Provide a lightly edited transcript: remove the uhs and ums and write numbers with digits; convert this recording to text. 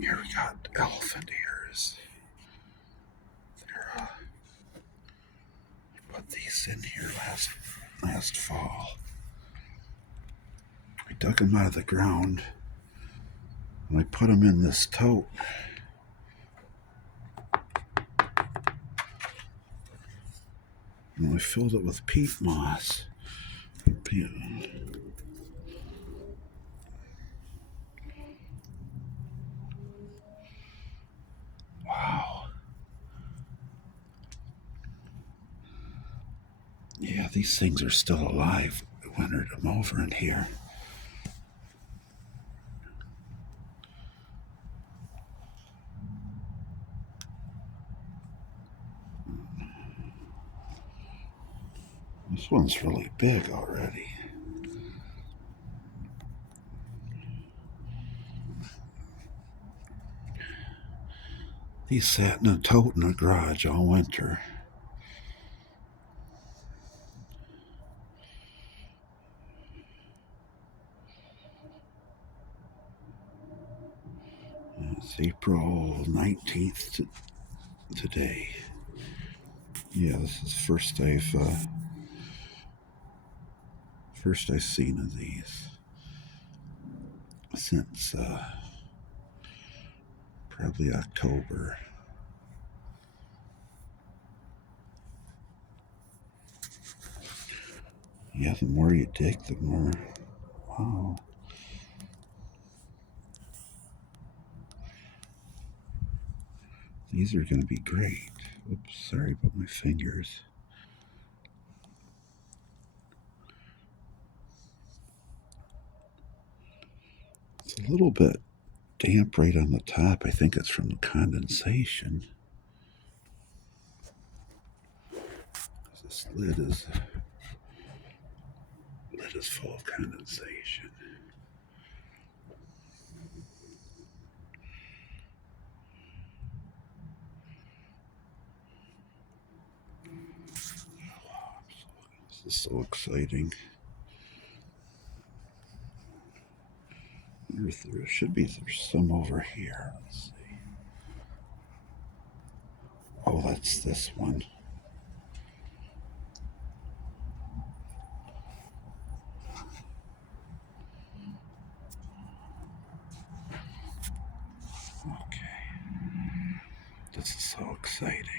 Here we got elephant ears. I put these in here last fall. I dug them out of the ground and I put them in this tote. And I filled it with peat moss. Wow. Yeah, these things are still alive. I wintered them over in here. This one's really big already. These sat in a tote in the garage all winter. It's April 19th today. Yeah, this is first I've seen of these since probably October. Yeah, the more you dig, the more. Wow. These are going to be great. Oops, sorry about my fingers. It's a little bit damp right on the top. I think it's from the condensation. This lid is full of condensation. This is so exciting. There should be some over here. Let's see. Oh, that's this one. Okay. This is so exciting.